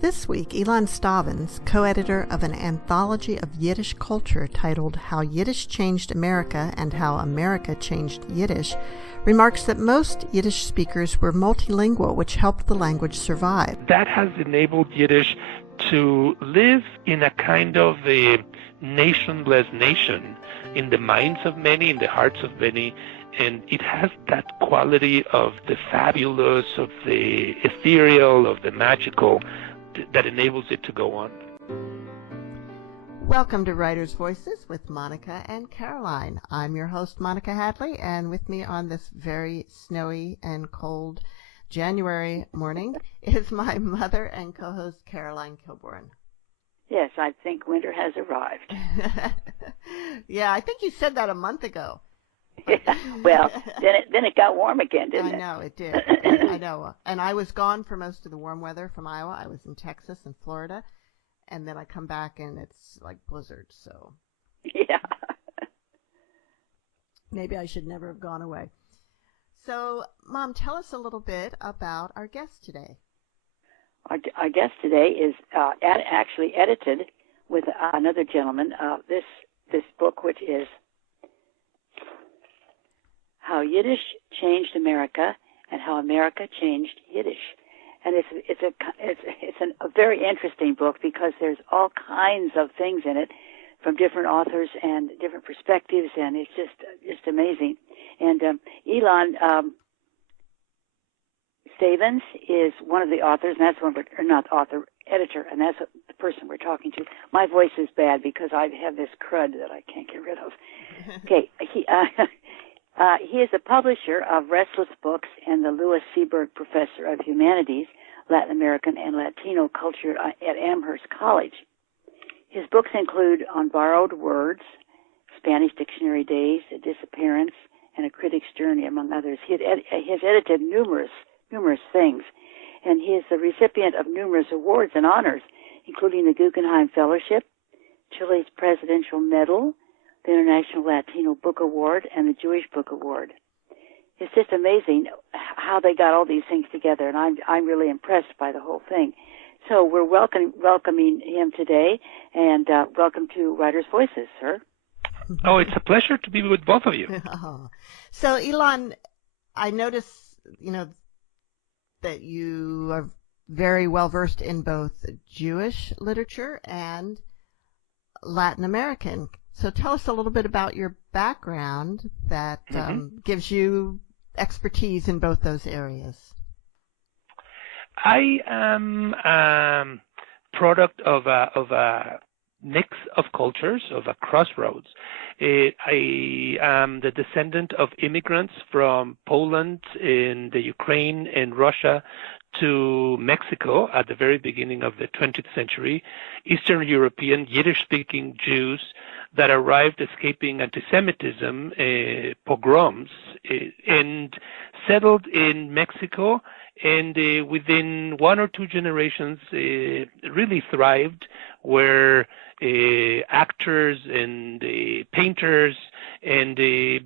This week, Ilan Stavans, co-editor of an anthology of Yiddish culture titled How Yiddish Changed America and How America Changed Yiddish, remarks that most Yiddish speakers were multilingual, which helped the language survive. That has enabled Yiddish to live in a kind of a nationless nation in the minds of many, in the hearts of many, and it has that quality of the fabulous, of the ethereal, of the magical, that enables it to go on. Welcome to Writers' Voices with Monica and Caroline. I'm your host, Monica Hadley, and with me on this very snowy and cold January morning is my mother and co-host, Caroline Kilborn. Yes, I think winter has arrived. Yeah, I think you said that a month ago. Well, then it got warm again, didn't it? I know, it did. I know. And I was gone for most of the warm weather from Iowa. I was in Texas and Florida. And then I come back and it's like blizzard, so. Yeah. Maybe I should never have gone away. So, Mom, tell us a little bit about our guest today. Our guest today is actually edited with another gentleman. This book, which is How Yiddish Changed America and How America Changed Yiddish. And it's a very interesting book because there's all kinds of things in it from different authors and different perspectives, and it's just amazing. And Ilan Stavans is one of the authors, and that's editor, and that's the person we're talking to. My voice is bad because I have this crud that I can't get rid of. Okay, he is a publisher of Restless Books and the Louis Seberg Professor of Humanities, Latin American and Latino Culture at Amherst College. His books include On Borrowed Words, Spanish Dictionary Days, A Disappearance, and A Critic's Journey, among others. He has edited numerous things, and he is the recipient of numerous awards and honors, including the Guggenheim Fellowship, Chile's Presidential Medal, the International Latino Book Award, and the Jewish Book Award. It's just amazing how they got all these things together, and I'm really impressed by the whole thing. So we're welcoming him today, and welcome to Writers' Voices, sir. Oh, it's a pleasure to be with both of you. Oh. So, Ilan, I notice, that you are very well versed in both Jewish literature and Latin American. So tell us a little bit about your background that gives you expertise in both those areas. I am a product of a mix of cultures, of a crossroads. I am the descendant of immigrants from Poland, in the Ukraine, and Russia to Mexico at the very beginning of the 20th century, Eastern European Yiddish-speaking Jews that arrived escaping anti-Semitism, pogroms, and settled in Mexico, and within one or two generations really thrived, were actors and painters, and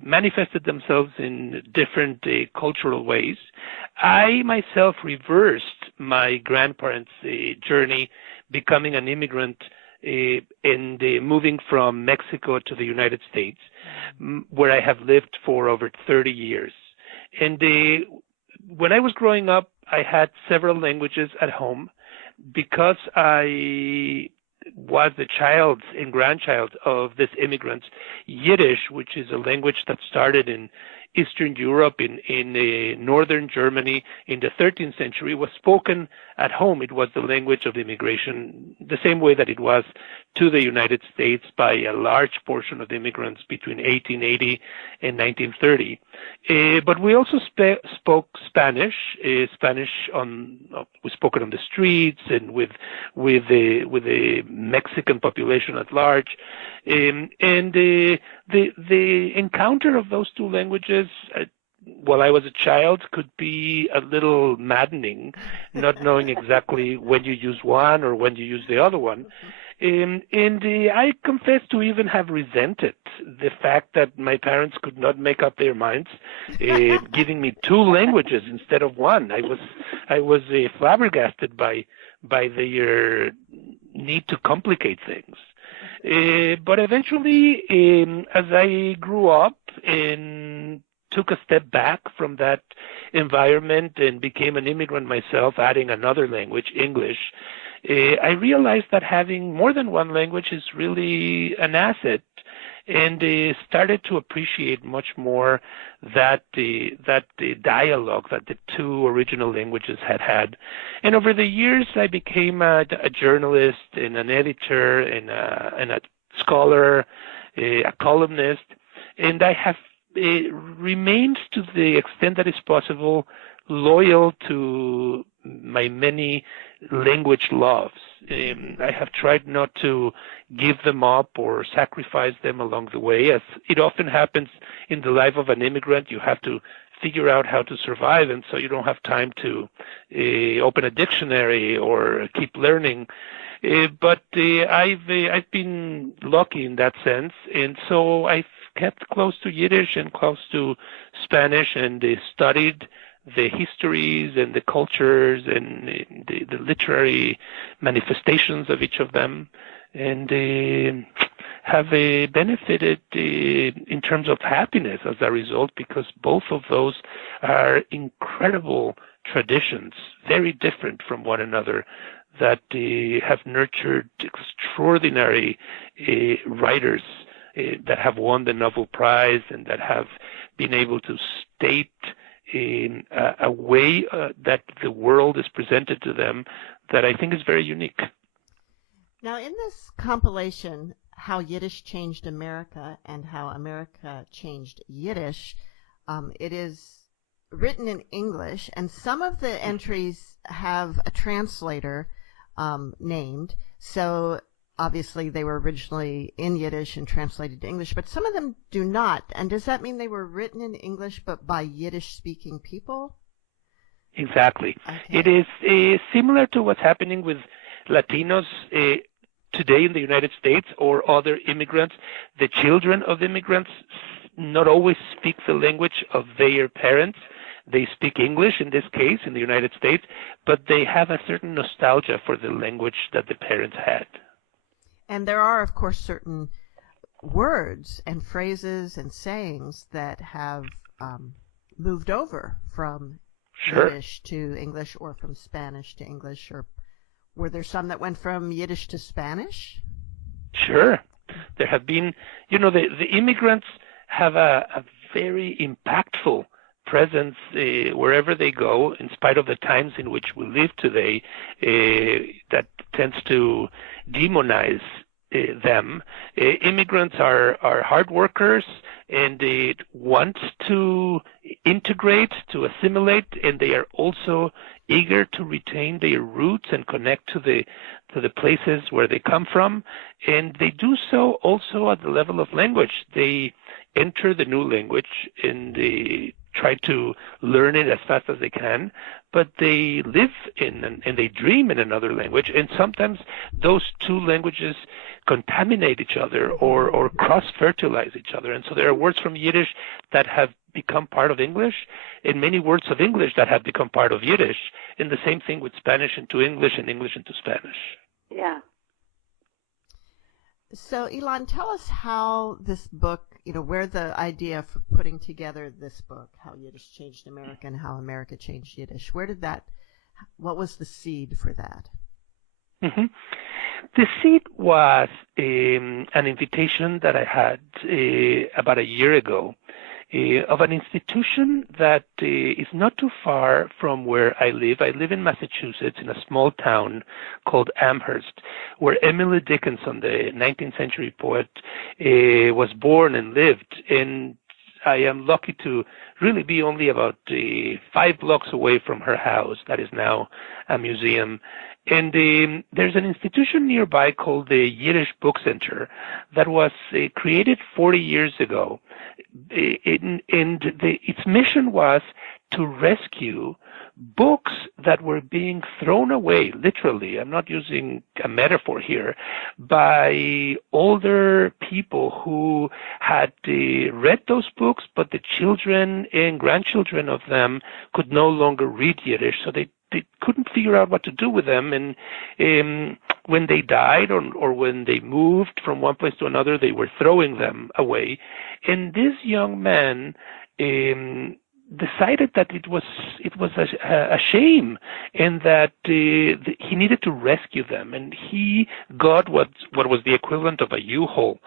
manifested themselves in different cultural ways. I myself reversed my grandparents' journey, becoming an immigrant and moving from Mexico to the United States, where I have lived for over 30 years. And when I was growing up, I had several languages at home because I was the child and grandchild of these immigrants. Yiddish, which is a language that started in Eastern Europe, in northern Germany in the 13th century, was spoken at home. It was the language of immigration, the same way that it was to the United States by a large portion of the immigrants between 1880 and 1930. But we also spoke Spanish. Spanish we spoke it on the streets and with the Mexican population at large. And the encounter of those two languages while I was a child could be a little maddening, not knowing exactly when you use one or when you use the other one. And I confess to even have resented the fact that my parents could not make up their minds, giving me two languages instead of one. I was flabbergasted by by their need to complicate things. But eventually, as I grew up and took a step back from that environment and became an immigrant myself, adding another language, English, I realized that having more than one language is really an asset, and started to appreciate much more that the dialogue that the two original languages had. And over the years, I became a journalist and an editor and a scholar, a columnist, and I have remained, to the extent that is possible, loyal to my many language loves. I have tried not to give them up or sacrifice them along the way. As it often happens in the life of an immigrant, you have to figure out how to survive, and so you don't have time to open a dictionary or keep learning. But I've been lucky in that sense, and so I've kept close to Yiddish and close to Spanish, and studied the histories and the cultures and the literary manifestations of each of them, and have benefited in terms of happiness as a result, because both of those are incredible traditions, very different from one another, that have nurtured extraordinary writers that have won the Nobel Prize and that have been able to state in a way that the world is presented to them that I think is very unique. Now, in this compilation, How Yiddish Changed America and How America Changed Yiddish, it is written in English, and some of the entries have a translator named. So obviously they were originally in Yiddish and translated to English, but some of them do not. And does that mean they were written in English but by Yiddish-speaking people? Exactly. Okay. It is similar to what's happening with Latinos today in the United States, or other immigrants. The children of immigrants not always speak the language of their parents. They speak English in this case in the United States, but they have a certain nostalgia for the language that the parents had. And there are, of course, certain words and phrases and sayings that have moved over from Yiddish to English, or from Spanish to English, or were there some that went from Yiddish to Spanish? Sure. There have been, the immigrants have a very impactful presence wherever they go, in spite of the times in which we live today, that tends to demonize them. Immigrants are hard workers, and they want to integrate, to assimilate, and they are also eager to retain their roots and connect to the places where they come from. And they do so also at the level of language. They enter the new language and they try to learn it as fast as they can, but they live in and they dream in another language, and sometimes those two languages contaminate each other or cross-fertilize each other. And so there are words from Yiddish that have become part of English, and many words of English that have become part of Yiddish, and the same thing with Spanish into English and English into Spanish. Yeah. So, Ilan, tell us how this book, where the idea for putting together this book, How Yiddish Changed America and How America Changed Yiddish, what was the seed for that? Mm-hmm. The seed was an invitation that I had about a year ago of an institution that is not too far from where I live. I live in Massachusetts, in a small town called Amherst, where Emily Dickinson, the 19th century poet, was born and lived. And I am lucky to really be only about 5 blocks away from her house that is now a museum. And there's an institution nearby called the Yiddish Book Center that was created 40 years ago. Its mission was to rescue books that were being thrown away, literally, I'm not using a metaphor here, by older people who had read those books, but the children and grandchildren of them could no longer read Yiddish, so they they couldn't figure out what to do with them. And when they died or when they moved from one place to another, they were throwing them away. And this young man decided that it was a shame, and that he needed to rescue them. And he got what was the equivalent of a U-Haul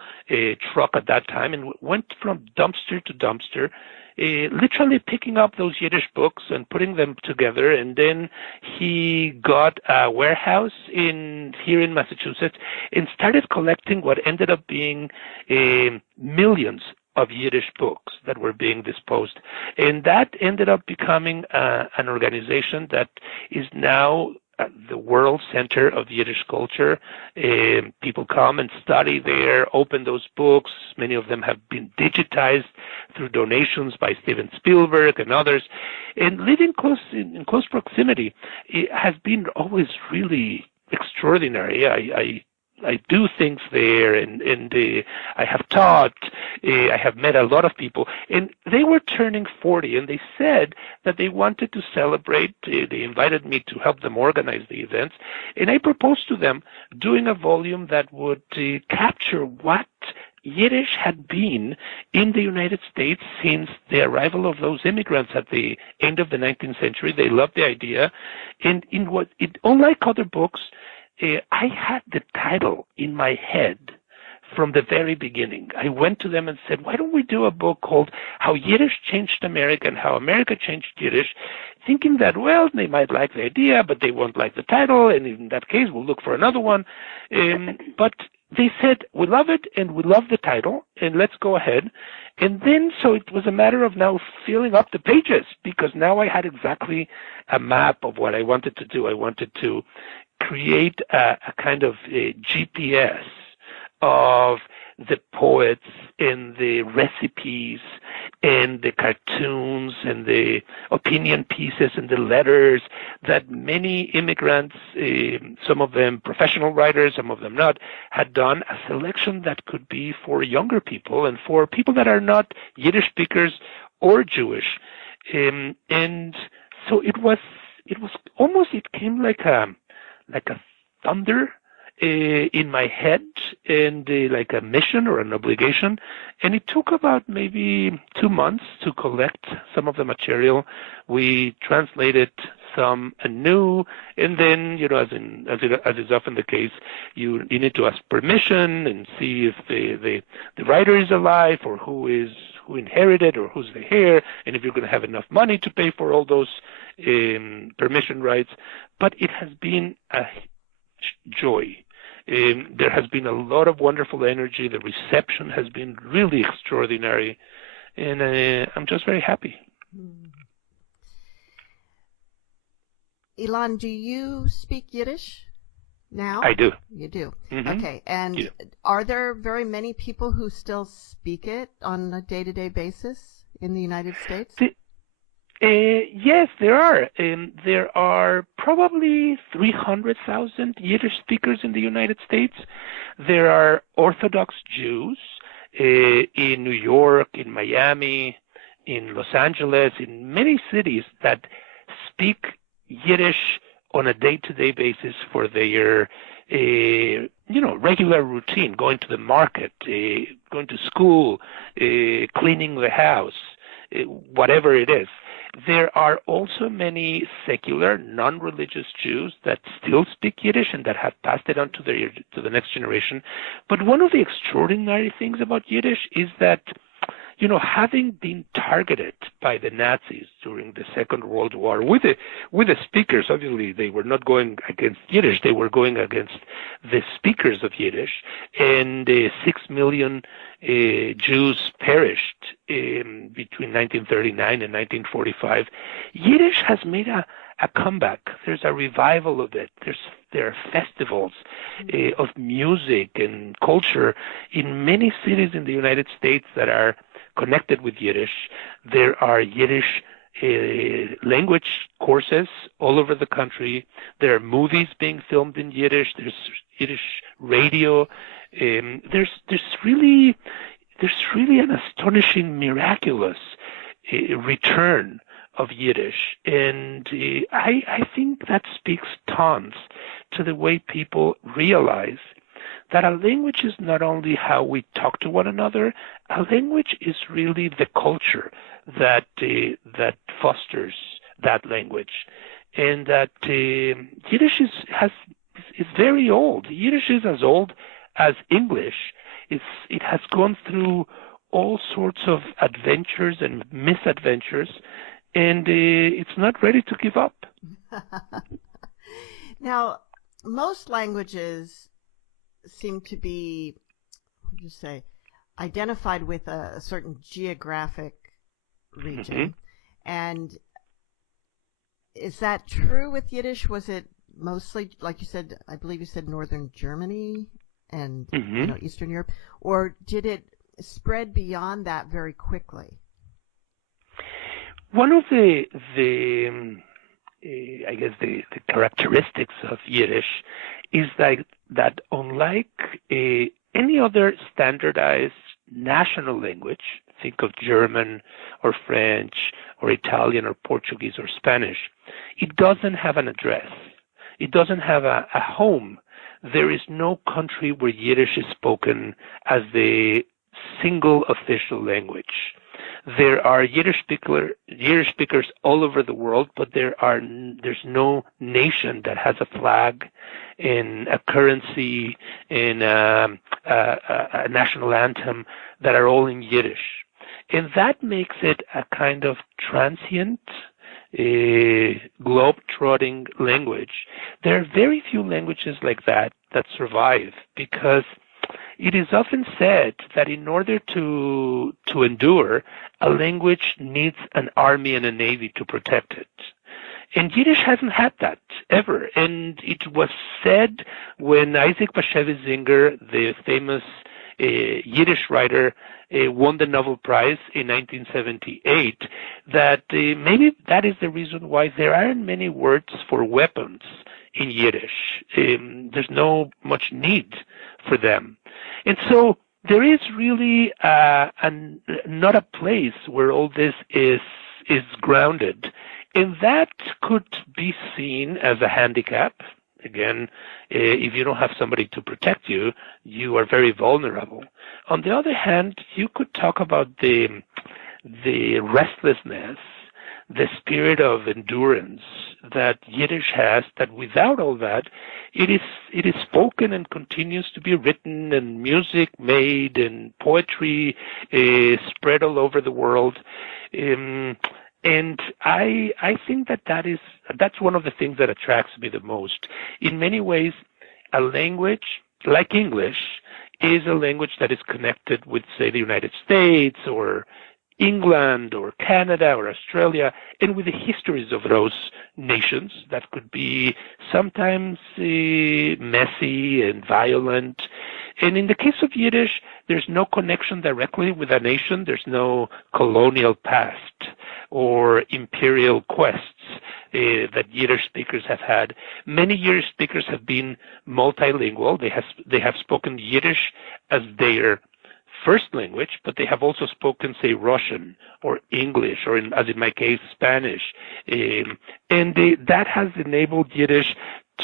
truck at that time, and went from dumpster to dumpster, literally picking up those Yiddish books and putting them together. And then he got a warehouse here in Massachusetts and started collecting what ended up being millions of Yiddish books that were being disposed. And that ended up becoming an organization that is now the world center of Yiddish culture. People come and study there, open those books. Many of them have been digitized through donations by Steven Spielberg and others. And living in close proximity, it has been always really extraordinary. I do things there, and I have taught. I have met a lot of people, and they were turning 40, and they said that they wanted to celebrate. They invited me to help them organize the events, and I proposed to them doing a volume that would capture what Yiddish had been in the United States since the arrival of those immigrants at the end of the 19th century. They loved the idea, and unlike other books, I had the title in my head from the very beginning. I went to them and said, why don't we do a book called How Yiddish Changed America and How America Changed Yiddish, thinking that, well, they might like the idea, but they won't like the title, and in that case, we'll look for another one. But they said, we love it, and we love the title, and let's go ahead. And then, so it was a matter of now filling up the pages, because now I had exactly a map of what I wanted to do. I wanted to create a kind of a GPS of the poets and the recipes and the cartoons and the opinion pieces and the letters that many immigrants, some of them professional writers, some of them not, had done, a selection that could be for younger people and for people that are not Yiddish speakers or Jewish. And so it was almost, it came like a thunder in my head, and like a mission or an obligation. And it took about maybe 2 months to collect some of the material. We translated some anew, and then, as is often the case, you need to ask permission and see if the writer is alive, or who inherited, or who's the heir, and if you're going to have enough money to pay for all those permission rights. But it has been a joy. There has been a lot of wonderful energy. The reception has been really extraordinary, and I'm just very happy. Ilan, do you speak Yiddish now? I do. You do? Mm-hmm. Okay. And yeah. Are there very many people who still speak it on a day-to-day basis in the United States? Yes, there are. There are probably 300,000 Yiddish speakers in the United States. There are Orthodox Jews in New York, in Miami, in Los Angeles, in many cities that speak Yiddish on a day-to-day basis for their regular routine, going to the market, going to school, cleaning the house, whatever it is. There are also many secular, non-religious Jews that still speak Yiddish and that have passed it on to the next generation. But one of the extraordinary things about Yiddish is that, having been targeted by the Nazis during the Second World War with the speakers, obviously they were not going against Yiddish, they were going against the speakers of Yiddish, and 6 million Jews perished between 1939 and 1945. Yiddish has made a comeback. There's a revival of it. There are festivals of music and culture in many cities in the United States that are connected with Yiddish. There are Yiddish language courses all over the country. There are movies being filmed in Yiddish. There's Yiddish radio. There's really an astonishing, miraculous return of Yiddish. And I think that speaks tons to the way people realize that a language is not only how we talk to one another, a language is really the culture that fosters that language. And that Yiddish is very old. Yiddish is as old as English. It has gone through all sorts of adventures and misadventures, and it's not ready to give up. Now, most languages seem to be, what do you say, identified with a certain geographic region. Mm-hmm. And is that true with Yiddish? Was it mostly, like you said, I believe you said northern Germany and Eastern Europe, or did it spread beyond that very quickly? One of the characteristics of Yiddish is that unlike any other standardized national language, think of German or French or Italian or Portuguese or Spanish, it doesn't have an address. It doesn't have a home. There is no country where Yiddish is spoken as the single official language. There are Yiddish speakers all over the world, but there's no nation that has a flag and a currency and a national anthem that are all in Yiddish. And that makes it a kind of transient, globe-trotting language. There are very few languages like that survive, because it is often said that in order to endure, a language needs an army and a navy to protect it. And Yiddish hasn't had that ever. And it was said when Isaac Bashevis, the famous Yiddish writer, won the Nobel Prize in 1978, that maybe that is the reason why there aren't many words for weapons in Yiddish. There's no much need for them. And so there is really not a place where all this is grounded. And that could be seen as a handicap. Again, if you don't have somebody to protect you, you are very vulnerable. On the other hand, you could talk about the restlessness, the spirit of endurance that Yiddish has, that without all that, it is spoken and continues to be written, and music made, and poetry spread all over the world. And I think that's one of the things that attracts me the most. In many ways, a language like English is a language that is connected with, say, the United States or England or Canada or Australia, and with the histories of those nations that could be sometimes messy and violent. And in the case of Yiddish, there's no connection directly with a nation. There's no colonial past or imperial quests that Yiddish speakers have had. Many Yiddish speakers have been multilingual. They have spoken Yiddish as their first language, but they have also spoken, say, Russian or English, or as in my case, Spanish. And that has enabled Yiddish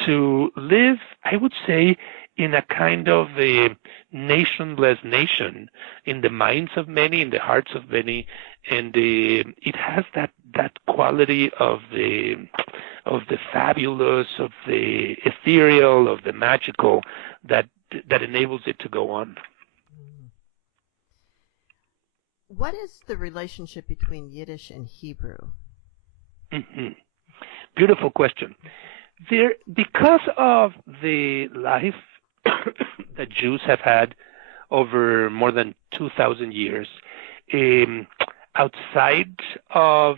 to live, I would say, in a kind of a nationless nation, in the minds of many, in the hearts of many, and it has that quality of the fabulous, of the ethereal, of the magical, that enables it to go on. What is the relationship between Yiddish and Hebrew? Mm-hmm. Beautiful question. Because of the life that Jews have had over more than 2,000 years, outside of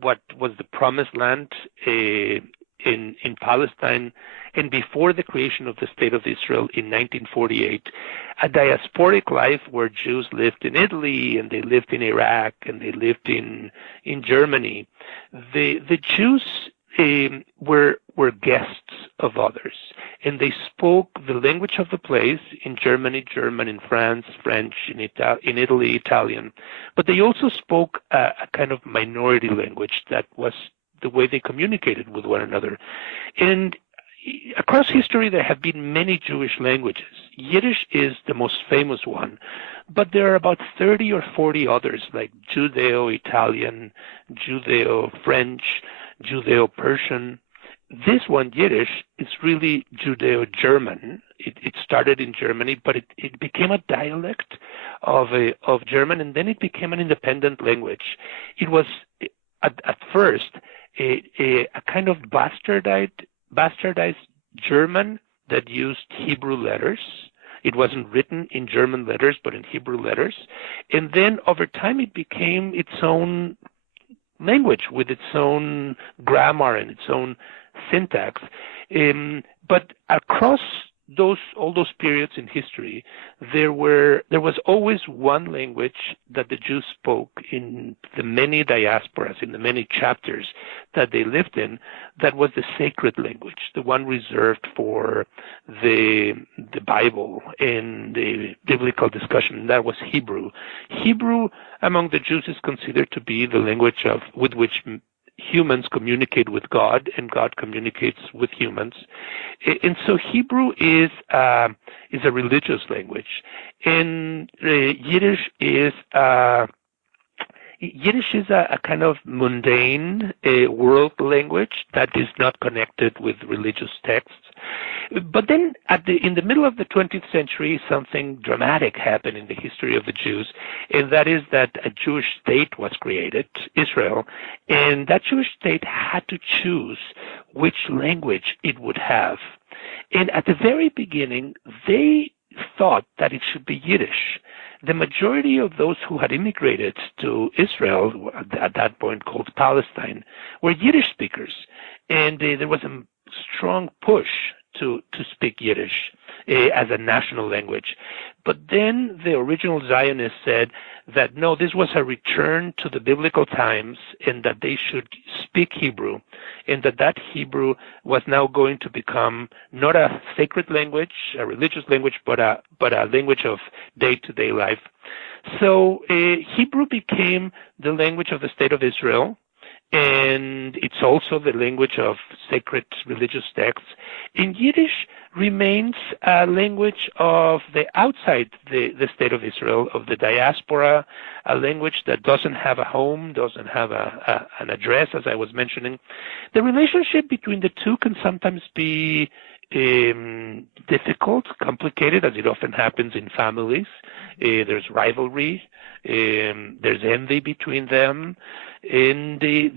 what was the Promised Land in Palestine, and before the creation of the State of Israel in 1948, a diasporic life where Jews lived in Italy, and they lived in Iraq, and they lived in Germany. The Jews were guests of others, and they spoke the language of the place. In Germany, German; in France, French; in Italy, Italian. But they also spoke a kind of minority language that was the way they communicated with one another. And across history, there have been many Jewish languages. Yiddish is the most famous one, but there are about 30 or 40 others, like Judeo-Italian, Judeo-French, Judeo-Persian. This one, Yiddish, is really Judeo-German. It started in Germany, but it became a dialect of German, and then it became an independent language. It was, at first, a kind of bastardized German that used Hebrew letters. It wasn't written in German letters, but in Hebrew letters. And then over time it became its own language with its own grammar and its own syntax. But across all those periods in history, there was always one language that the Jews spoke in the many diasporas, in the many chapters that they lived in, that was the sacred language, the one reserved for the Bible and the biblical discussion. That was Hebrew. Hebrew among the Jews is considered to be the language with which humans communicate with God, and God communicates with humans. And so Hebrew is a religious language, and Yiddish is a kind of mundane world language that is not connected with religious texts. But then in the middle of the 20th century, something dramatic happened in the history of the Jews, and that is that a Jewish state was created, Israel, and that Jewish state had to choose which language it would have. And at the very beginning, they thought that it should be Yiddish. The majority of those who had immigrated to Israel, at that point called Palestine, were Yiddish speakers, and there was a strong push to speak Yiddish as a national language. But then the original Zionists said that no, this was a return to the biblical times, and that they should speak Hebrew, and that Hebrew was now going to become not a sacred language, a religious language, but a language of day-to-day life. So Hebrew became the language of the State of Israel, and it's also the language of sacred religious texts. And Yiddish remains a language of the outside the State of Israel, of the diaspora, a language that doesn't have a home, doesn't have an address, as I was mentioning. The relationship between the two can sometimes be difficult, complicated, as it often happens in families. There's rivalry, there's envy between them. In the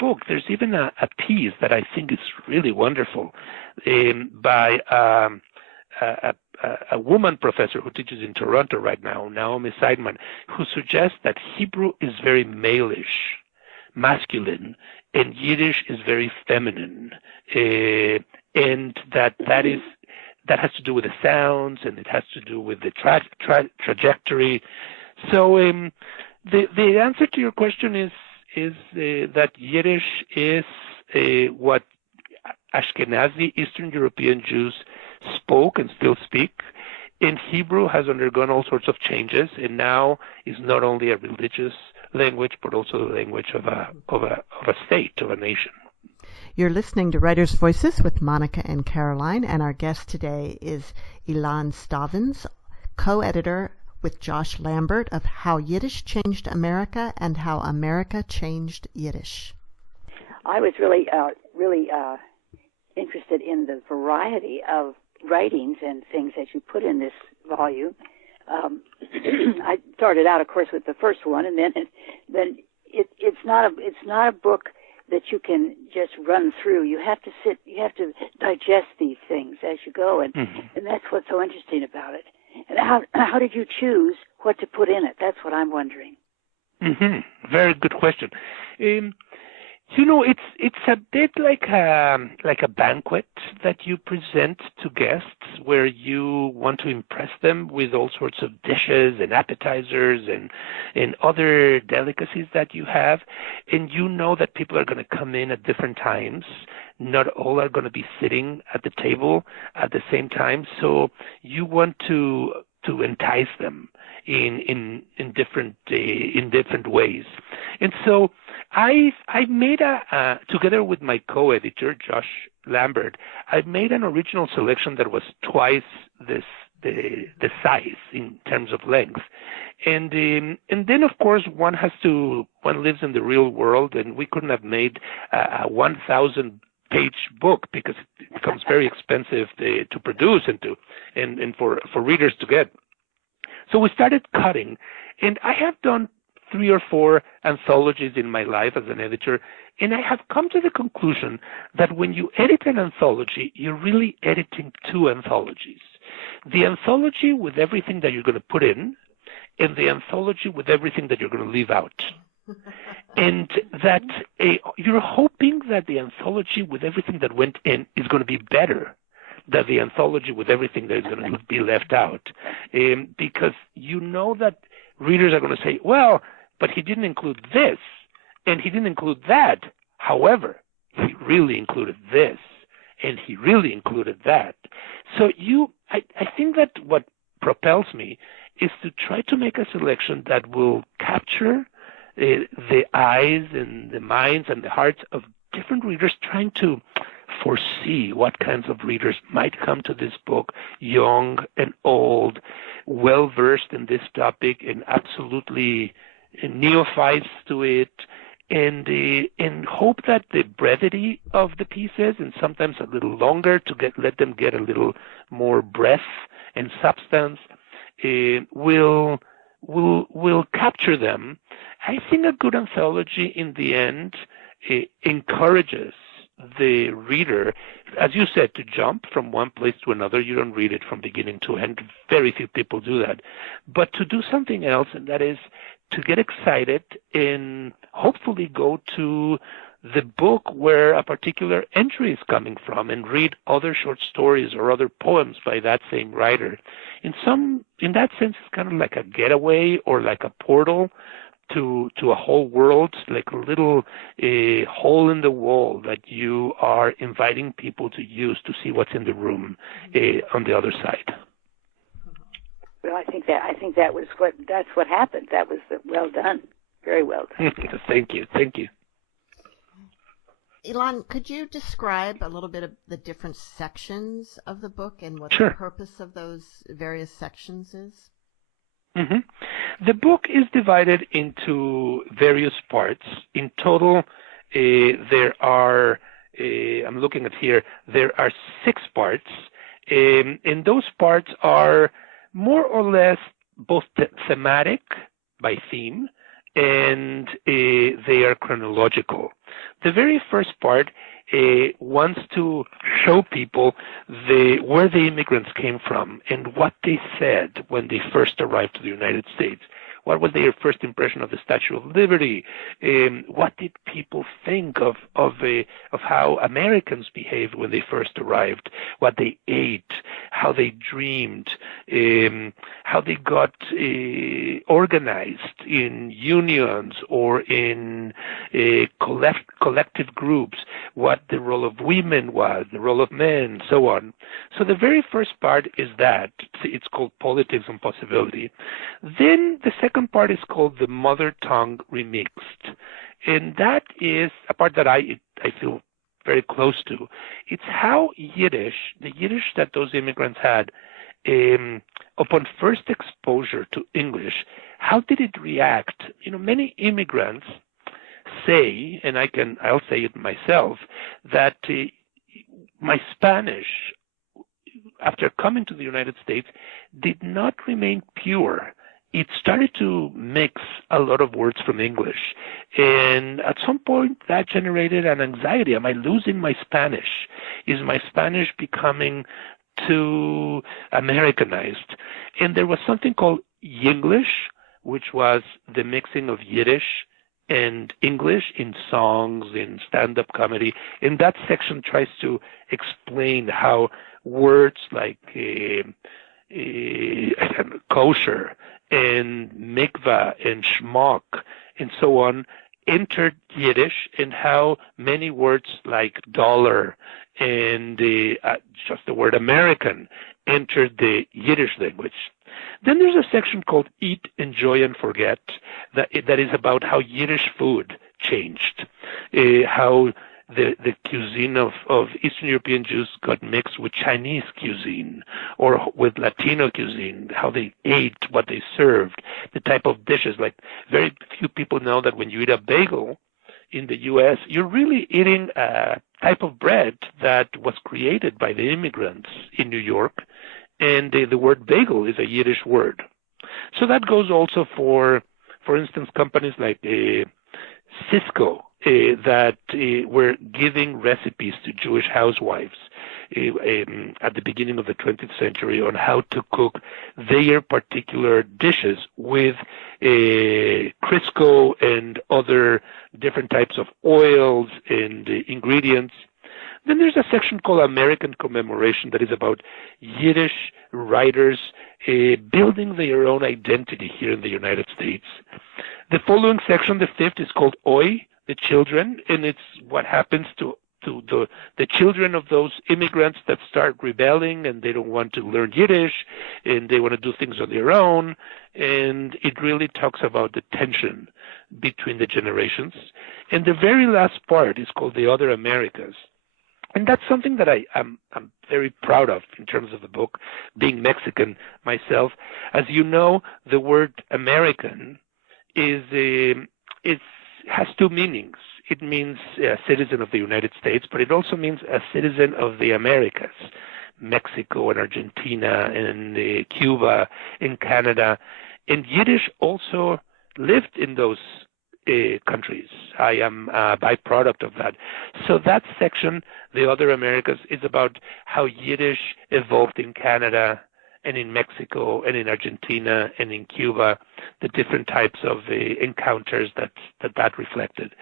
book, there's even a piece that I think is really wonderful by a woman professor who teaches in Toronto right now, Naomi Seidman, who suggests that Hebrew is very male-ish, masculine, and Yiddish is very feminine, and that has to do with the sounds, and it has to do with the trajectory. So the answer to your question is that Yiddish is what Ashkenazi Eastern European Jews spoke and still speak, and Hebrew has undergone all sorts of changes, and now is not only a religious language, but also the language of a state, of a nation. You're listening to Writers' Voices with Monica and Caroline, and our guest today is Ilan Stavans, co-editor with Josh Lambert of How Yiddish Changed America and How America Changed Yiddish. I was really interested in the variety of writings and things that you put in this volume. I started out, of course, with the first one, and then it's not a book that you can just run through. You have to digest these things as you go, and that's what's so interesting about it. And how did you choose what to put in it? That's what I'm wondering. Very good question. It's a bit like a banquet that you present to guests, where you want to impress them with all sorts of dishes and appetizers and other delicacies that you have, and you know that people are going to come in at different times. Not all are going to be sitting at the table at the same time, so you want to entice them in different ways. And so I made together with my co-editor Josh Lambert, I made an original selection that was twice the size in terms of length, and then of course one lives in the real world, and we couldn't have made a 1,000-page book because it becomes very expensive to produce and for readers to get. So we started cutting, and I have done 3 or 4 anthologies in my life as an editor, and I have come to the conclusion that when you edit an anthology, you're really editing 2 anthologies. The anthology with everything that you're going to put in, and the anthology with everything that you're going to leave out. And that you're hoping that the anthology with everything that went in is going to be better than the anthology with everything that is going to be left out. Because you know that readers are going to say, well, but he didn't include this, and he didn't include that. However, he really included this, and he really included that. So I think that what propels me is to try to make a selection that will capture the eyes and the minds and the hearts of different readers, trying to foresee what kinds of readers might come to this book, young and old, well-versed in this topic and absolutely neophytes to it, and hope that the brevity of the pieces, and sometimes a little longer to let them get a little more breadth and substance, will capture them. I think a good anthology in the end encourages the reader, as you said, to jump from one place to another. You don't read it from beginning to end. Very few people do that. But to do something else, and that is to get excited and hopefully go to the book where a particular entry is coming from and read other short stories or other poems by that same writer. In that sense, it's kind of like a getaway or like a portal to a whole world, like a little hole in the wall that you are inviting people to use to see what's in the room on the other side. Well, I think that's what happened. That was well done, very well done. Thank you. Ilan, could you describe a little bit of the different sections of the book and what Sure. the purpose of those various sections is? Mm-hmm. The book is divided into various parts. In total, there are, I'm looking at here, there are 6 parts, and those parts are more or less both thematic by theme, and they are chronological. The very first part wants to show people where the immigrants came from and what they said when they first arrived to the United States. What was their first impression of the Statue of Liberty? What did people think of how Americans behaved when they first arrived? What they ate? How they dreamed? How they got organized in unions or in collective groups? What the role of women was, the role of men, so on. So the very first part is that. It's called Politics and Possibility. Then the second part is called the Mother Tongue Remixed. And that is a part that I feel very close to. It's how Yiddish, the Yiddish that those immigrants had, upon first exposure to English, how did it react? Many immigrants say, and I'll say it myself, that my Spanish, after coming to the United States, did not remain pure. It started to mix a lot of words from English. And at some point, that generated an anxiety. Am I losing my Spanish? Is my Spanish becoming too Americanized? And there was something called Yinglish, which was the mixing of Yiddish and English in songs, in stand-up comedy. And that section tries to explain how words like kosher and mikvah and schmuck and so on entered Yiddish, and how many words like dollar and just the word American entered the Yiddish language. Then there's a section called Eat, Enjoy, and Forget that is about how Yiddish food changed, how the cuisine of Eastern European Jews got mixed with Chinese cuisine or with Latino cuisine, how they ate, what they served, the type of dishes. Like, very few people know that when you eat a bagel in the U.S., you're really eating a type of bread that was created by the immigrants in New York, and the word bagel is a Yiddish word. So that goes also for instance, companies like Cisco that were giving recipes to Jewish housewives at the beginning of the 20th century on how to cook their particular dishes with Crisco and other different types of oils and ingredients. Then there's a section called American Commemoration that is about Yiddish writers building their own identity here in the United States. The following section, the fifth, is called Oi, the children, and it's what happens to the children of those immigrants that start rebelling and they don't want to learn Yiddish and they want to do things on their own. And it really talks about the tension between the generations. And the very last part is called The Other Americas. And that's something that I'm very proud of in terms of the book, being Mexican myself. As you know, the word American has two meanings. It means a citizen of the United States, but it also means a citizen of the Americas, Mexico and Argentina and Cuba and Canada. And Yiddish also lived in those countries. I am a byproduct of that. So that section, The Other Americas, is about how Yiddish evolved in Canada and in Mexico and in Argentina and in Cuba, the different types of encounters that reflected.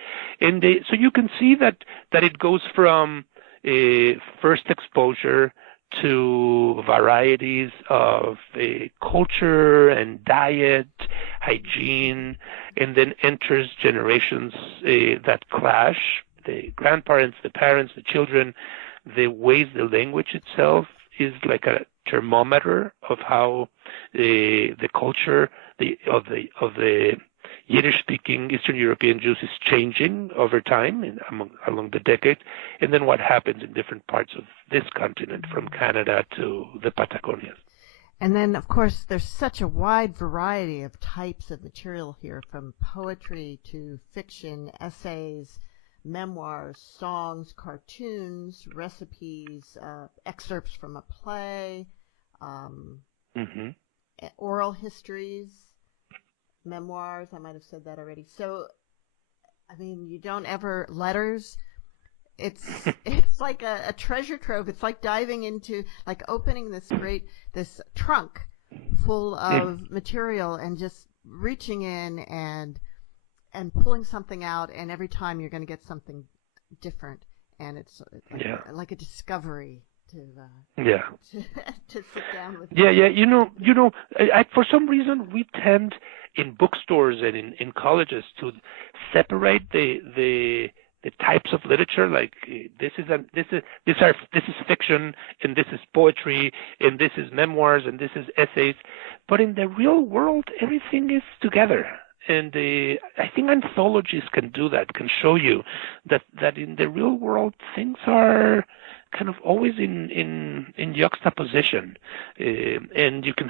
And so you can see that it goes from first exposure to varieties of culture and diet, hygiene, and then enters generations that clash, the grandparents, the parents, the children, the ways the language itself is like a thermometer of how the culture of the Yiddish-speaking Eastern European Jews is changing over time along the decades, and then what happens in different parts of this continent, from Canada to the Patagonias. And then, of course, there's such a wide variety of types of material here, from poetry to fiction, essays, memoirs, songs, cartoons, recipes, excerpts from a play, oral histories, memoirs. I might have said that already. So, I mean, you don't ever letters. It's like a treasure trove. It's like diving into, like opening this trunk full of material and just reaching in and pulling something out, and every time you're going to get something different, and it's like a discovery to sit down with. You know, for some reason we tend in bookstores and in colleges to separate the types of literature, like this is fiction, and this is poetry, and this is memoirs, and this is essays. But in the real world, everything is together. And I think anthologies can do that, can show you that in the real world things are kind of always in juxtaposition. And you can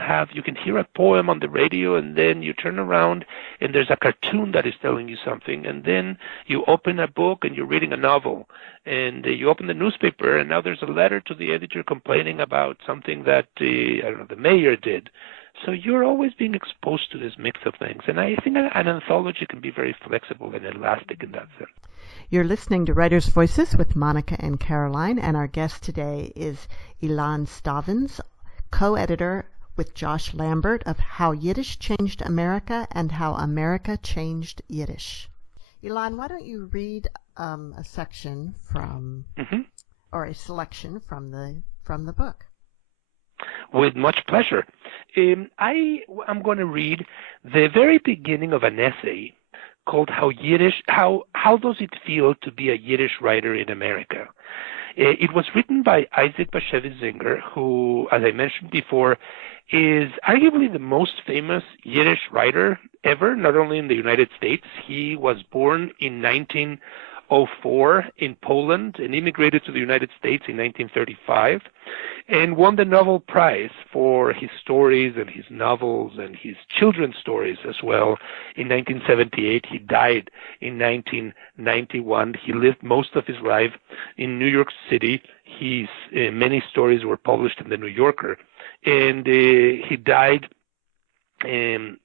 hear a poem on the radio, and then you turn around and there's a cartoon that is telling you something, and then you open a book and you're reading a novel, and you open the newspaper and now there's a letter to the editor complaining about something that the mayor did. So you're always being exposed to this mix of things. And I think an anthology can be very flexible and elastic in that sense. You're listening to Writers' Voices with Monica and Caroline, and our guest today is Ilan Stavans, co-editor with Josh Lambert of How Yiddish Changed America and How America Changed Yiddish. Ilan, why don't you read a section from, or a selection from the book? With much pleasure. I'm going to read the very beginning of an essay called "How Does It Feel to Be a Yiddish Writer in America?" It was written by Isaac Bashevis Zinger, who, as I mentioned before, is arguably the most famous Yiddish writer ever, not only in the United States. He was born in 1904 in Poland and immigrated to the United States in 1935 and won the Nobel Prize for his stories and his novels and his children's stories as well in 1978. He died in 1991. He lived most of his life in New York City. His many stories were published in the New Yorker, and he died in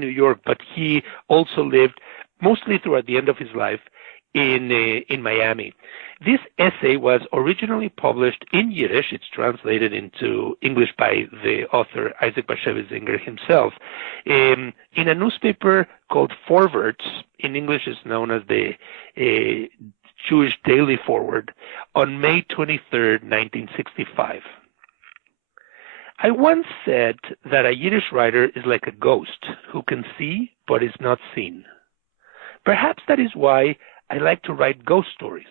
New York, but he also lived mostly throughout the end of his life in Miami. This essay was originally published in Yiddish. It's translated into English by the author Isaac Bashevis Zinger himself in a newspaper called Forwards. In English, is known as the Jewish Daily Forward on May 23rd, 1965. I once said that a Yiddish writer is like a ghost who can see but is not seen. Perhaps that is why I like to write ghost stories.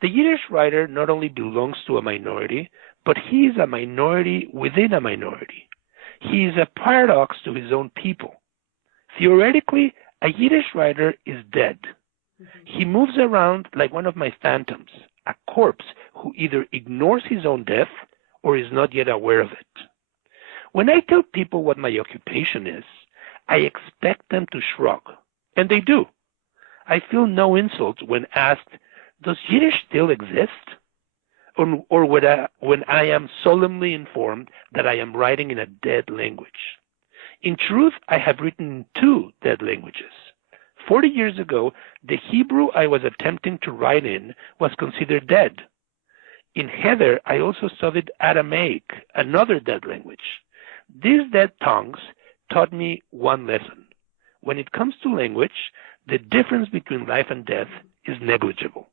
The Yiddish writer not only belongs to a minority, but he is a minority within a minority. He is a paradox to his own people. Theoretically, a Yiddish writer is dead. He moves around like one of my phantoms, a corpse who either ignores his own death or is not yet aware of it. When I tell people what my occupation is, I expect them to shrug, and they do. I feel no insult when asked, "Does Yiddish still exist?" Or when I am solemnly informed that I am writing in a dead language. In truth, I have written in 2 dead languages. 40 years ago, the Hebrew I was attempting to write in was considered dead. In Heather, I also studied Aramaic, another dead language. These dead tongues taught me one lesson. When it comes to language, the difference between life and death is negligible.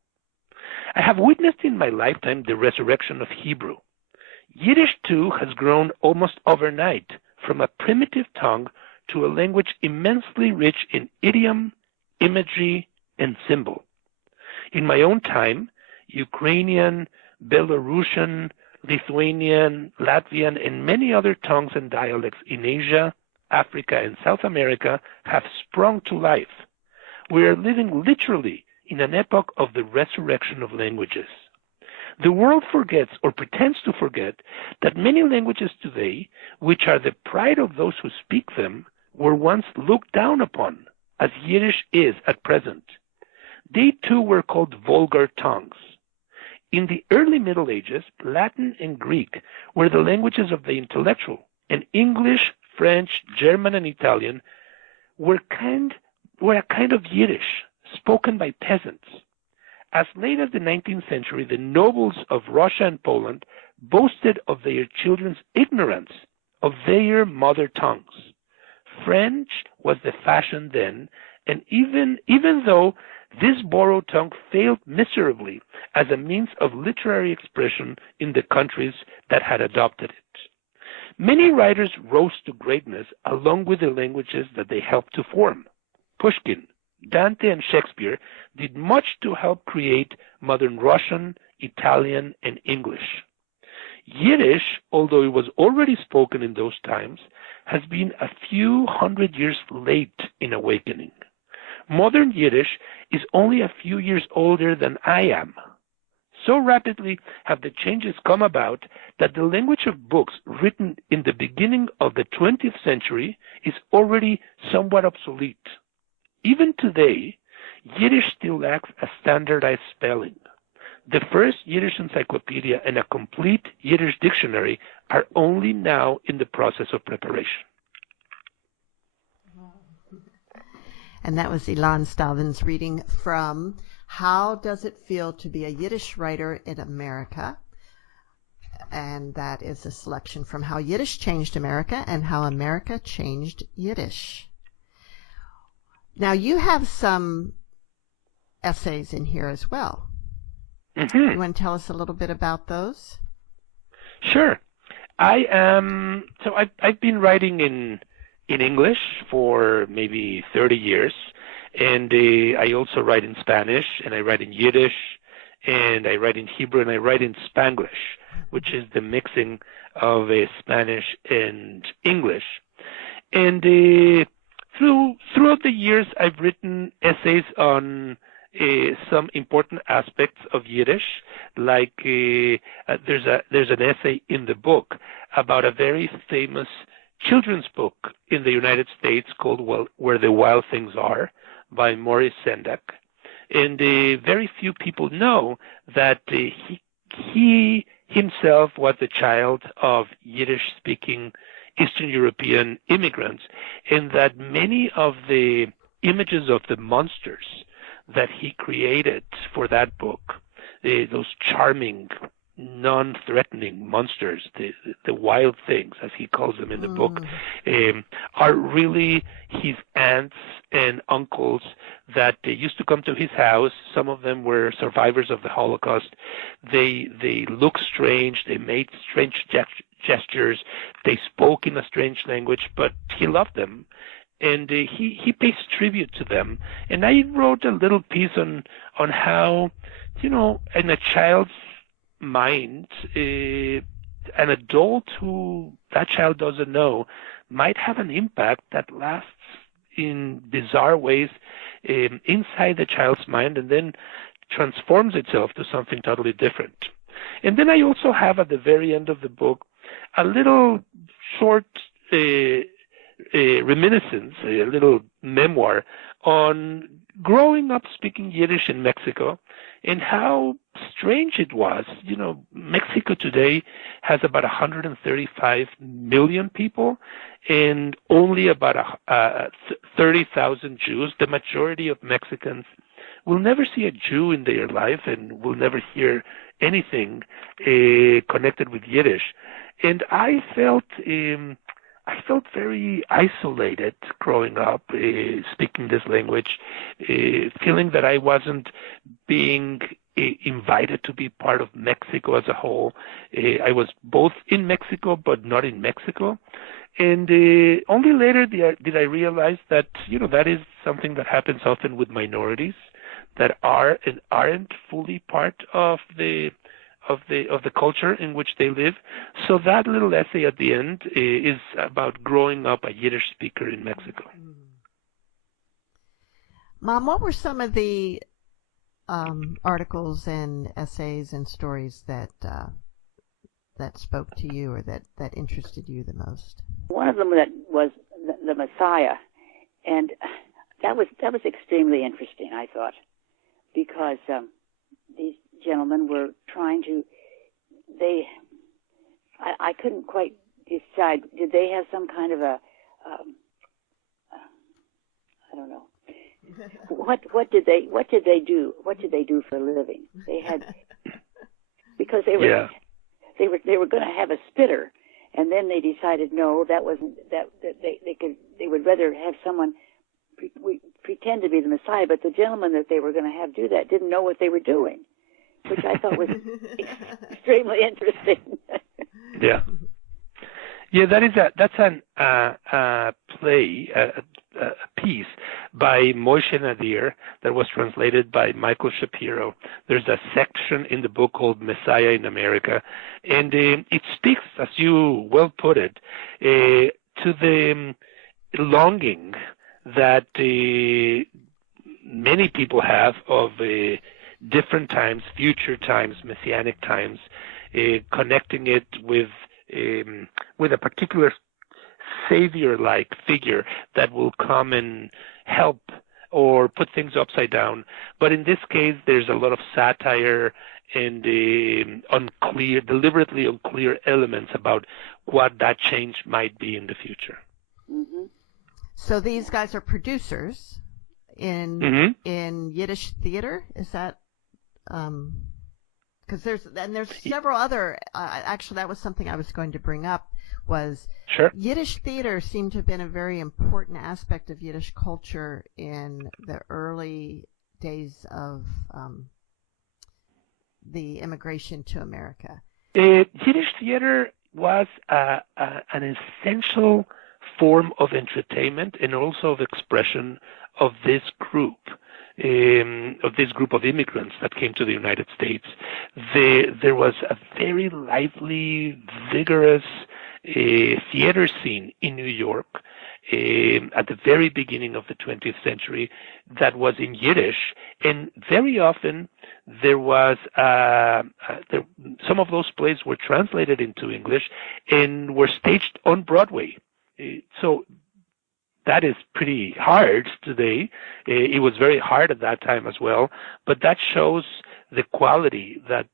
I have witnessed in my lifetime the resurrection of Hebrew. Yiddish, too, has grown almost overnight from a primitive tongue to a language immensely rich in idiom, imagery, and symbol. In my own time, Ukrainian, Belarusian, Lithuanian, Latvian, and many other tongues and dialects in Asia, Africa, and South America have sprung to life. We are living literally in an epoch of the resurrection of languages. The world forgets or pretends to forget that many languages today, which are the pride of those who speak them, were once looked down upon, as Yiddish is at present. They too were called vulgar tongues. In the early Middle Ages, Latin and Greek were the languages of the intellectual, and English, French, German, and Italian were a kind of Yiddish, spoken by peasants. As late as the 19th century, the nobles of Russia and Poland boasted of their children's ignorance of their mother tongues. French was the fashion then, and even though this borrowed tongue failed miserably as a means of literary expression in the countries that had adopted it. Many writers rose to greatness along with the languages that they helped to form. Pushkin, Dante, and Shakespeare did much to help create modern Russian, Italian, and English. Yiddish, although it was already spoken in those times, has been a few hundred years late in awakening. Modern Yiddish is only a few years older than I am. So rapidly have the changes come about that the language of books written in the beginning of the 20th century is already somewhat obsolete. Even today, Yiddish still lacks a standardized spelling. The first Yiddish encyclopedia and a complete Yiddish dictionary are only now in the process of preparation. And that was Ilan Stavans reading from How Does It Feel to Be a Yiddish Writer in America? And that is a selection from How Yiddish Changed America and How America Changed Yiddish. Now, you have some essays in here as well. Mm-hmm. You want to tell us a little bit about those? Sure. I've been writing in English for maybe 30 years, and I also write in Spanish, and I write in Yiddish, and I write in Hebrew, and I write in Spanglish, which is the mixing of Spanish and English. And throughout the years, I've written essays on some important aspects of Yiddish, like there's an essay in the book about a very famous children's book in the United States called Where the Wild Things Are by Maurice Sendak. And very few people know that he himself was the child of Yiddish-speaking Eastern European immigrants, and that many of the images of the monsters that he created for that book, those charming, non-threatening monsters, the wild things, as he calls them in the book, are really his aunts and uncles that used to come to his house. Some of them were survivors of the Holocaust. They looked strange. They made strange gestures. They spoke in a strange language, but he loved them. And he pays tribute to them. And I wrote a little piece on how, in a child's mind, an adult who that child doesn't know might have an impact that lasts in bizarre ways inside the child's mind and then transforms itself to something totally different. And then I also have at the very end of the book a little short reminiscence, a little memoir on growing up speaking Yiddish in Mexico and how strange it was. Mexico today has about 135 million people and only about 30,000 Jews. The majority of Mexicans will never see a Jew in their life and will never hear anything connected with Yiddish. And I felt very isolated growing up, speaking this language, feeling that I wasn't being invited to be part of Mexico as a whole. I was both in Mexico but not in Mexico. And only later did I realize that, that is something that happens often with minorities that are and aren't fully part of the culture in which they live. So that little essay at the end is about growing up a Yiddish speaker in Mexico. Mom, what were some of the articles and essays and stories that spoke to you or that interested you the most? One of them that was the Messiah, and that was extremely interesting, I thought, because these gentlemen were trying to, I couldn't quite decide, did they have some kind of a, I don't know, what did they do for a living? They had, because they were going to have a spitter, and then they decided no, that wasn't, that they would rather have someone pretend to be the Messiah, but the gentleman that they were going to have do that didn't know what they were doing, which I thought was extremely interesting. Yeah, that's an play, a piece by Moshe Nadir that was translated by Michael Shapiro. There's a section in the book called Messiah in America, and it speaks, as you well put it, to the longing that many people have of different times, future times, messianic times, connecting it with a particular savior-like figure that will come and help or put things upside down. But in this case, there's a lot of satire and deliberately unclear elements about what that change might be in the future. Mm-hmm. So these guys are producers in Yiddish Theater. Is that Because there's several other. Actually, that was something I was going to bring up. Was Sure. Yiddish theater seemed to have been a very important aspect of Yiddish culture in the early days of the immigration to America. Yiddish theater was an essential form of entertainment and also of expression of this group of immigrants that came to the United States. There was a very lively, vigorous theater scene in New York at the very beginning of the 20th century that was in Yiddish, and very often there was some of those plays were translated into English and were staged on Broadway. So that is pretty hard today. It was very hard at that time as well, but that shows the quality that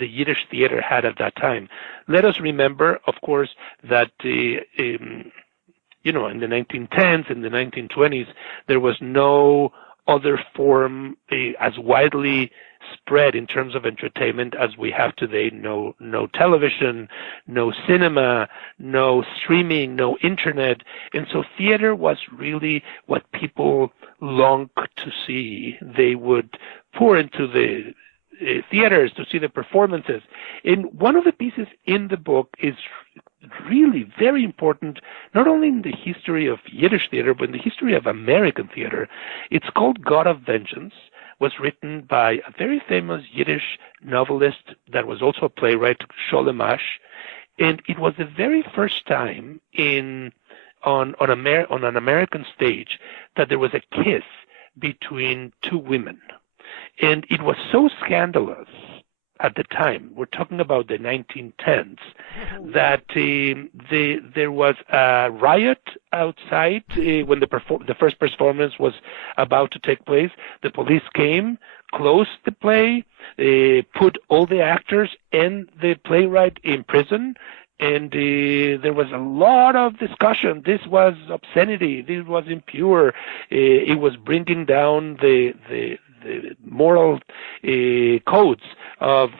the Yiddish theater had at that time. Let us remember, of course, that in the 1910s and the 1920s, there was no other form as widely spread in terms of entertainment as we have today. No television, no cinema, no streaming, no internet. And so theater was really what people longed to see. They would pour into the theaters to see the performances. And one of the pieces in the book is really very important, not only in the history of Yiddish theater, but in the history of American theater. It's called God of Vengeance, was written by a very famous Yiddish novelist that was also a playwright, Sholem Asch, and it was the very first time on an American stage that there was a kiss between two women. And it was so scandalous at the time, we're talking about the 1910s, that there was a riot outside when the first performance was about to take place. The police came, closed the play, put all the actors and the playwright in prison, and there was a lot of discussion. This was obscenity. This was impure. It was bringing down the moral codes of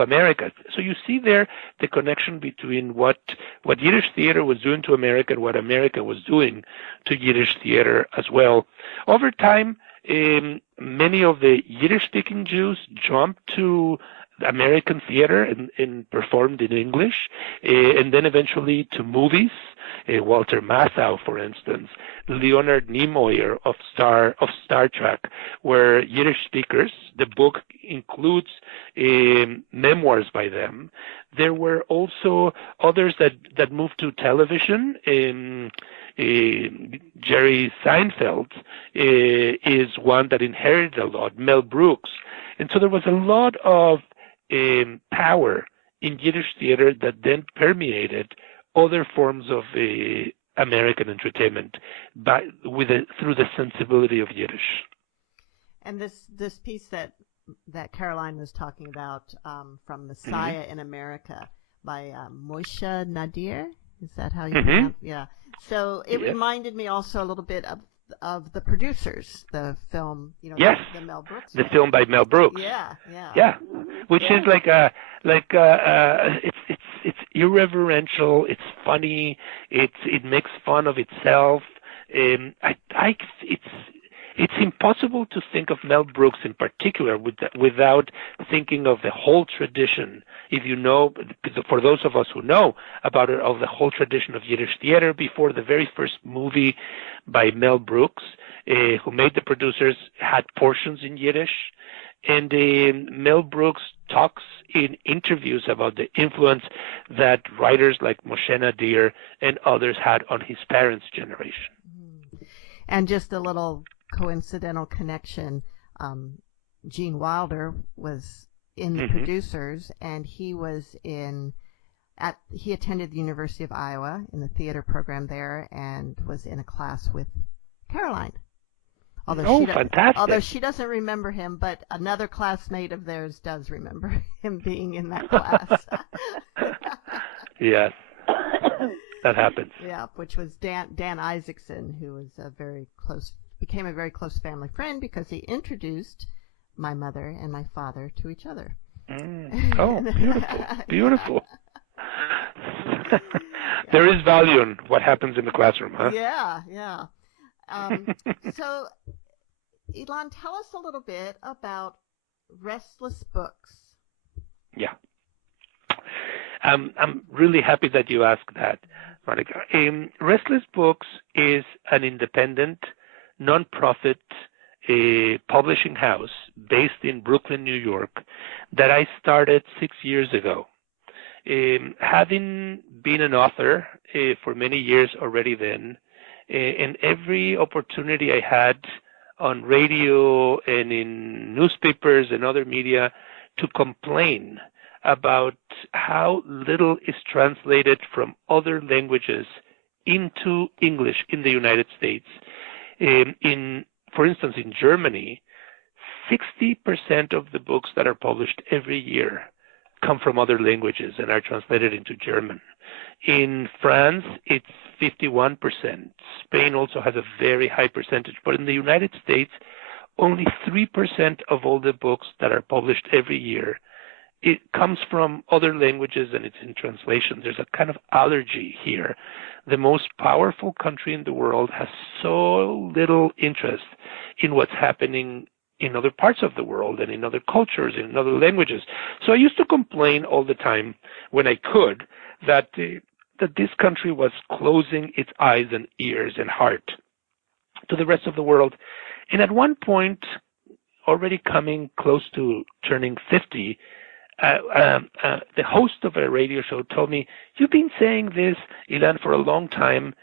America. So you see there the connection between what Yiddish theater was doing to America and what America was doing to Yiddish theater as well. Over time, many of the Yiddish-speaking Jews jumped to American theater and performed in English, and then eventually to movies. Walter Matthau, for instance, Leonard Nimoy of Star Trek, were Yiddish speakers. The book includes memoirs by them. There were also others that moved to television. Jerry Seinfeld is one that inherited a lot. Mel Brooks. And so there was a lot of power in Yiddish theater that then permeated other forms of American entertainment through the sensibility of Yiddish. And this piece that Caroline was talking about from Messiah in America by Moshe Nadir, is that how you pronounce it? Yeah. So it reminded me also a little bit of The Producers, the film, yes, the Mel Brooks the film by Mel Brooks. Yeah. Which is it's irreverential, it's funny, it makes fun of itself. It's impossible to think of Mel Brooks in particular without thinking of the whole tradition. If you know, for those of us who know about it, of the whole tradition of Yiddish theater before the very first movie by Mel Brooks, who made The Producers, had portions in Yiddish. And Mel Brooks talks in interviews about the influence that writers like Moshe Nadir and others had on his parents' generation. And just a little coincidental connection, Gene Wilder was in The Producers, and he was he attended the University of Iowa in the theater program there and was in a class with Caroline. Fantastic. Although she doesn't remember him, but another classmate of theirs does remember him being in that class. Yes, that happens. Yeah, which was Dan Isaacson, who was became a very close family friend because he introduced my mother and my father to each other. Oh, beautiful, beautiful. There is value in what happens in the classroom, huh? Yeah. So, Ilan, tell us a little bit about Restless Books. Yeah. I'm really happy that you asked that, Monica. Restless Books is an independent, non-profit publishing house based in Brooklyn, New York, that I started 6 years ago. Having been an author for many years already then, and every opportunity I had on radio and in newspapers and other media to complain about how little is translated from other languages into English in the United States. For instance, in Germany, 60% of the books that are published every year come from other languages and are translated into German. In France, it's 51%. Spain also has a very high percentage. But in the United States, only 3% of all the books that are published every year, it comes from other languages and it's in translation. There's a kind of allergy here. The most powerful country in the world has so little interest in what's happening in other parts of the world and in other cultures, in other languages. So I used to complain all the time when I could that this country was closing its eyes and ears and heart to the rest of the world. And at one point, already coming close to turning 50, the host of a radio show told me, "You've been saying this, Ilan, for a long time.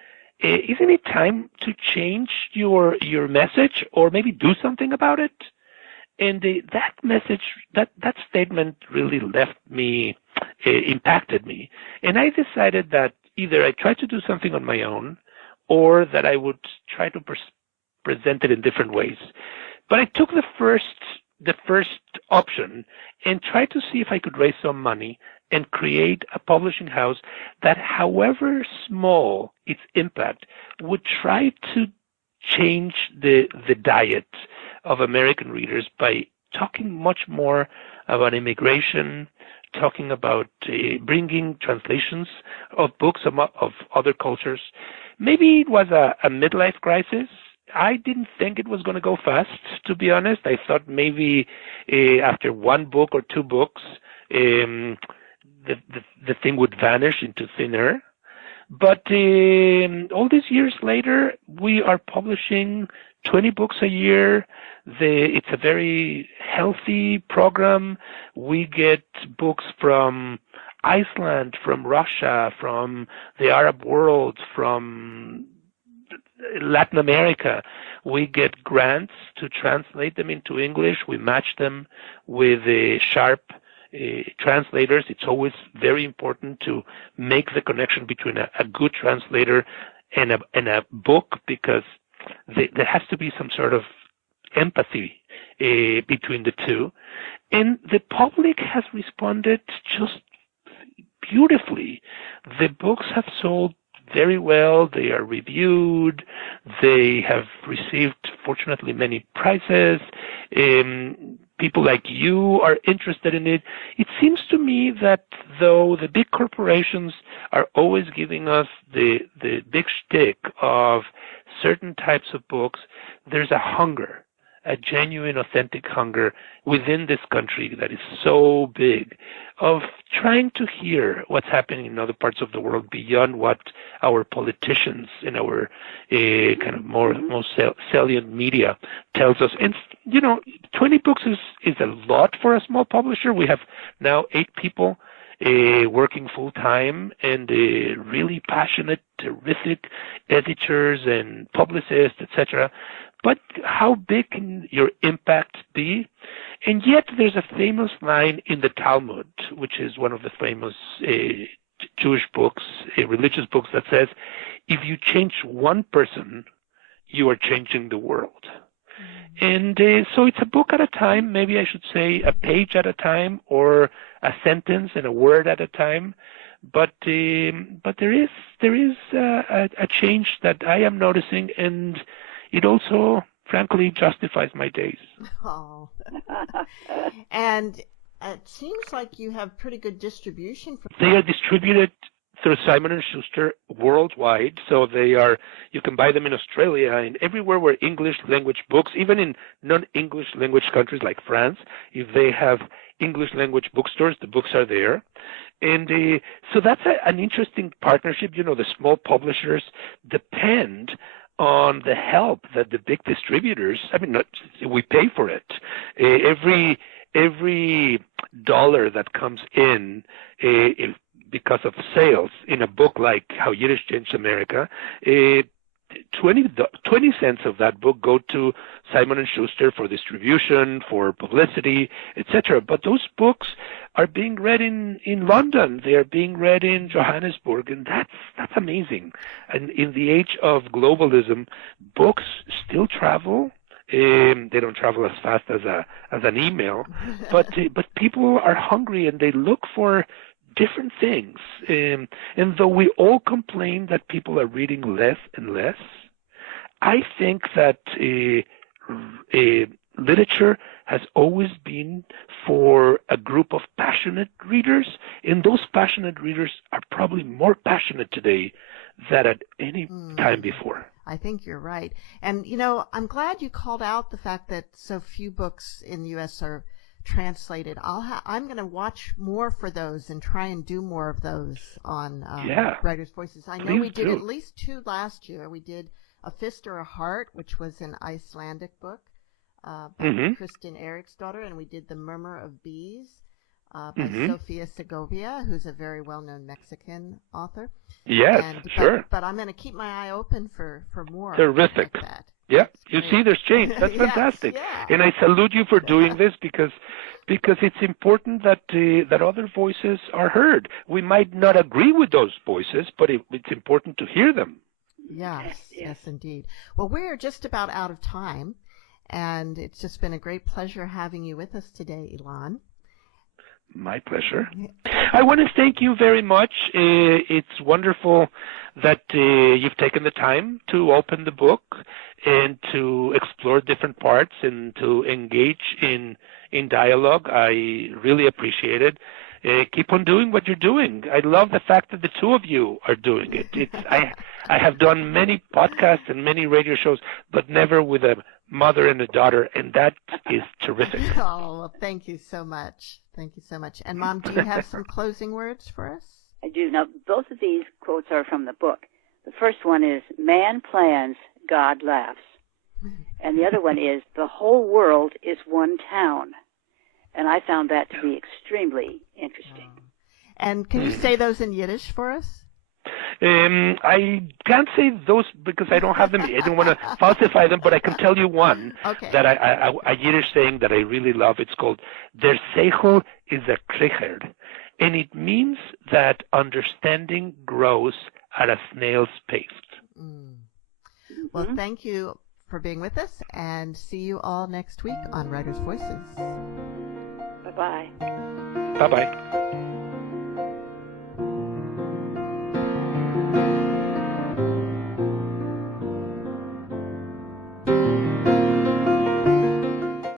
Isn't it time to change your message or maybe do something about it?" And that message, that statement really left me, impacted me. And I decided that either I try to do something on my own or that I would try to present it in different ways. But I took the first option and tried to see if I could raise some money and create a publishing house that, however small its impact, would try to change the diet of American readers by talking much more about immigration, talking about bringing translations of books of other cultures. Maybe it was a midlife crisis. I didn't think it was going to go fast, to be honest. I thought maybe after one book or two books, the thing would vanish into thin air. But all these years later, we are publishing 20 books a year. It's a very healthy program. We get books from Iceland, from Russia, from the Arab world, from Latin America. We get grants to translate them into English. We match them with sharp translators. It's always very important to make the connection between a good translator and a book, because there has to be some sort of empathy between the two. And the public has responded just beautifully. The books have sold very well. They are reviewed. They have received, fortunately, many prizes. People like you are interested in it. It seems to me that though the big corporations are always giving us the big shtick of certain types of books, there's a hunger, a genuine, authentic hunger within this country that is so big, of trying to hear what's happening in other parts of the world beyond what our politicians and our kind of most salient media tells us. And 20 books is a lot for a small publisher. We have now 8 people working full time, and really passionate, terrific editors and publicists, etc. But how big can your impact be? And yet there's a famous line in the Talmud, which is one of the famous Jewish books, religious books, that says, if you change one person, you are changing the world. And so it's a book at a time, maybe I should say a page at a time, or a sentence and a word at a time. But there is a change that I am noticing, and it also, frankly, justifies my days. Oh. And It seems like you have pretty good distribution for. They are distributed through Simon & Schuster worldwide, so you can buy them in Australia and everywhere where English language books, even in non-English language countries like France, if they have English language bookstores, the books are there. And so that's an interesting partnership. The small publishers depend on the help that the big distributors, we pay for it. Every dollar that comes in, because of sales in a book like How Yiddish Changed America, 20 cents of that book go to Simon & Schuster for distribution, for publicity, etc. But those books are being read in London. They are being read in Johannesburg, and that's amazing. And in the age of globalism, books still travel. They don't travel as fast as an email, but people are hungry and they look for different things. And though we all complain that people are reading less and less, I think that literature has always been for a group of passionate readers, and those passionate readers are probably more passionate today than at any time before. I think you're right. And, I'm glad you called out the fact that so few books in the U.S. are translated. I'm going to watch more for those and try and do more of those on Writers' Voices. I know we did at least 2 last year. We did A Fist or a Heart, which was an Icelandic book by Kristen Eriksdottir, and we did The Murmur of Bees by Sofia Segovia, who's a very well-known Mexican author. Yes, sure. But I'm going to keep my eye open for more. Terrific. Like that. Yeah, you see there's change. That's fantastic. Yeah. And I salute you for doing this because it's important that other voices are heard. We might not agree with those voices, but it's important to hear them. Yes, indeed. Well, we're just about out of time, and it's just been a great pleasure having you with us today, Ilan. My pleasure. I want to thank you very much. It's wonderful that you've taken the time to open the book and to explore different parts and to engage in dialogue. I really appreciate it. Keep on doing what you're doing. I love the fact that the two of you are doing it. I have done many podcasts and many radio shows, but never with a mother and a daughter, and that is terrific. Oh, well, thank you so much. Thank you so much. And, Mom, do you have some closing words for us? I do. Now, both of these quotes are from the book. The first one is, man plans, God laughs. And the other one is, the whole world is one town. And I found that to be extremely interesting. And can you say those in Yiddish for us? I can't say those because I don't have them. I don't want to falsify them, but I can tell you one that a Yiddish saying that I really love. It's called Der Seichel is a Kricher, and it means that understanding grows at a snail's pace. Well, thank you for being with us, and see you all next week on Writers' Voices. Bye-bye. Bye-bye.